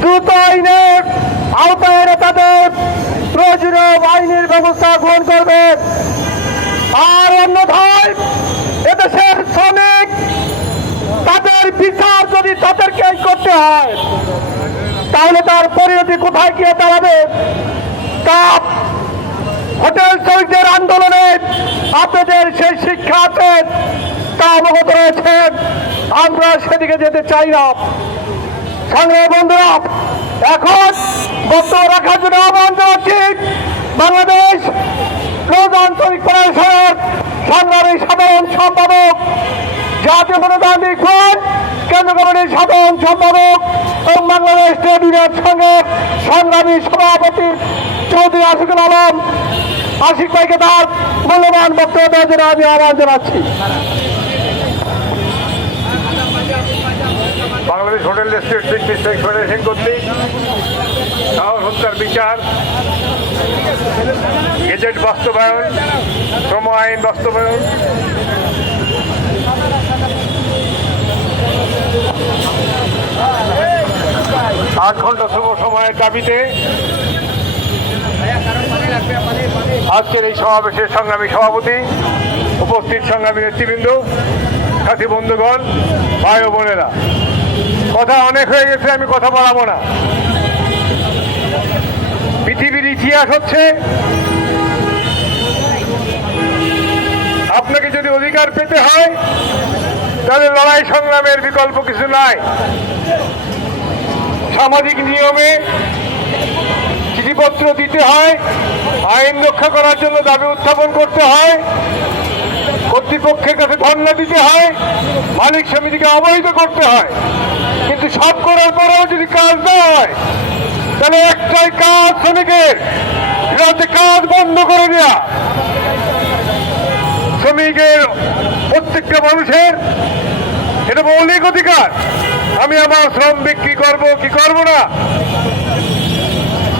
দ্রুত আইনের আওতায় এনে তাদের প্রয়োজনীয় আইনের ব্যবস্থা গ্রহণ করবে। আর অন্যথায় এদেশের শ্রমিক তাদের বিচার যদি তাদেরকে করতে হয় তাহলে তার পরিণতি কোথায় গিয়ে দাঁড়াবে তা হোটেল শ্রমিকদের আন্দোলনে আপনাদের সেই শিক্ষা আছে তা অবগত রয়েছেন। আমরা সেদিকে যেতে চাই না। সংগ্রামী বন্ধুরা, এখন বক্তব্য রাখার জন্য আহ্বান জানাচ্ছি বাংলাদেশ রোজ আঞ্চলিক ফেডারেশনের সংগ্রামী সাধারণ সম্পাদক, জাতীয় গণতান্ত্রিক ফ্রন্ট কেন্দ্র কমিটির সাধারণ সম্পাদক এবং বাংলাদেশ ট্রেড ইউনিয়ন সংঘের সংগ্রামী সভাপতি চৌধুরী আশিকুল আলম আশিক ভাইকে তার মূল্যবান বক্তব্য দেওয়ার জন্য আমি আহ্বান জানাচ্ছি। বাংলাদেশ হোটেল রেস্টুরেন্ট ফেডারেশন কর্তৃক সাহস হত্যার বিচার, গেজেট বাস্তবায়ন, শ্রম আইন বাস্তবায়ন, আট ঘন্টা শ্রম সময়ের দাবিতে আজকের এই সমাবেশের সংগ্রামী সভাপতি, উপস্থিত সংগ্রামী নেতৃবৃন্দ, সাথী বন্ধুগণ, ভাই ও বোনেরা, কথা অনেক হয়ে গেছে, আমি কথা বাড়াবো না। পৃথিবীর ইতিহাস হচ্ছে আপনাকে যদি অধিকার পেতে হয় তাহলে লড়াই সংগ্রামের বিকল্প কিছু নাই। সামাজিক নিয়মে চিঠিপত্র দিতে হয়, আইন রক্ষা করার জন্য দাবি উত্থাপন করতে হয়, কর্তৃপক্ষের কাছে ধর্ণা দিতে হয়, মালিক সমিতিকে অবহিত করতে হয়। কিন্তু সব করার পরেও যদি কাজ না হয় তাহলে একটাই কাজ শ্রমিকের, সেটা হচ্ছে কাজ বন্ধ করে দেওয়া। শ্রমিকের প্রত্যেকটা মানুষের এটা মৌলিক অধিকার। আমি আমার শ্রম বিক্রি করব কি করব না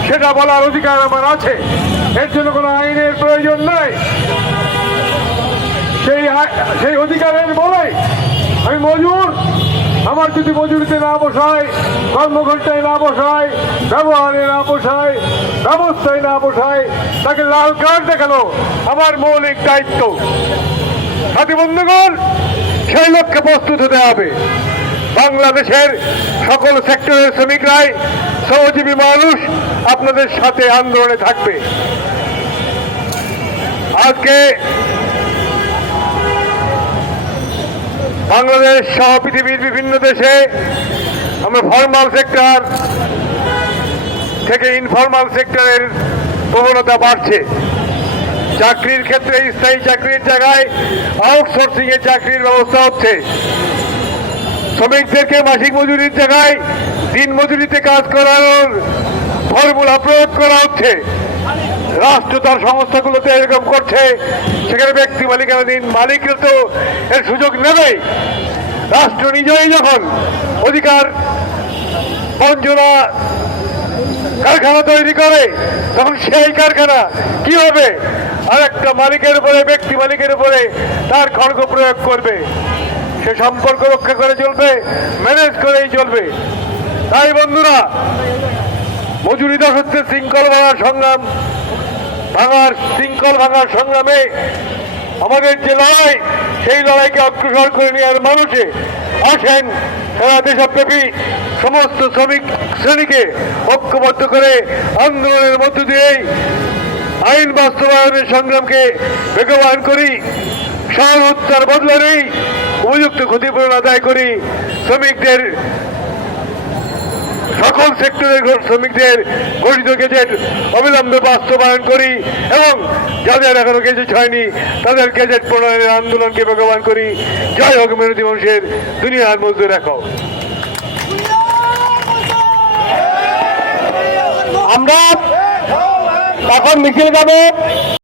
সেটা বলার অধিকার আমার আছে। এর জন্য কোনো আইনের প্রয়োজন নাই। সেই অধিকারের বলে আমি মজুর, আমার যদি মজুরিতে না বসায়, কর্মঘণ্টায় না বসায়, ব্যবহারে না বসায়, ব্যবস্থায় না বসায়, তাকে লাল কার্ড দেখানো আমার মৌলিক দায়িত্ব। সাথী বন্ধুগণ, সেই লক্ষ্যে প্রস্তুত হতে হবে। বাংলাদেশের সকল সেক্টরের শ্রমিকরাই, শ্রমজীবী মানুষ আপনাদের সাথে আন্দোলনে থাকবে। আজকে বাংলাদেশ সহ পৃথিবীর বিভিন্ন দেশে আমরা ফর্মাল সেক্টর থেকে ইনফর্মাল সেক্টরের প্রবণতা বাড়ছে। চাকরির ক্ষেত্রে স্থায়ী চাকরির জায়গায় আউটসোর্সিং এর চাকরির ব্যবস্থা হচ্ছে। শ্রমিকদেরকে মাসিক মজুরির জায়গায় দিন মজুরিতে কাজ করানোর ফর্মুলা প্রয়োগ করা হচ্ছে। রাষ্ট্র তার সংস্থাগুলোতে এরকম করছে, সেখানে ব্যক্তি মালিকানাধীন মালিকরা তো এর সুযোগ নেবেই। রাষ্ট্র নিজেই যখন অধিকার বঞ্চনা কারখানা তৈরি করে তখন সেই কারখানা কি হবে, আর একটা মালিকের উপরে, ব্যক্তি মালিকের উপরে তার খড়গ প্রয়োগ করবে। সে সম্পর্ক রক্ষা করে চলবে, ম্যানেজ করেই চলবে। তাই বন্ধুরা, মজুরি দশ হচ্ছে শৃঙ্খল ভাঙার সংগ্রামে আমাদের যে লড়াই, সেই লড়াইকে অগ্রসর করে নেওয়ার মানুষে আসেন সারা দেশব্যাপী সমস্ত শ্রমিক শ্রেণীকে ঐক্যবদ্ধ করে আন্দোলনের মধ্য দিয়েই আইন বাস্তবায়নের সংগ্রামকে বেগবান করি। সহজ হত্যার বদলা নেই, উপযুক্ত ক্ষতিপূরণ আদায় করি। শ্রমিকদের, সকল সেক্টরের শ্রমিকদের ঘোষিত গেজেট অবিলম্বে বাস্তবায়ন করি এবং যাদের এখনো গেজেট হয়নি তাদের গেজেট প্রণয়নের আন্দোলনকে বেগবান করি। জয় হোক মেহনতি মানুষের দুনিয়ার মজদুর একক। আমরা এখন মিছিল যাবে।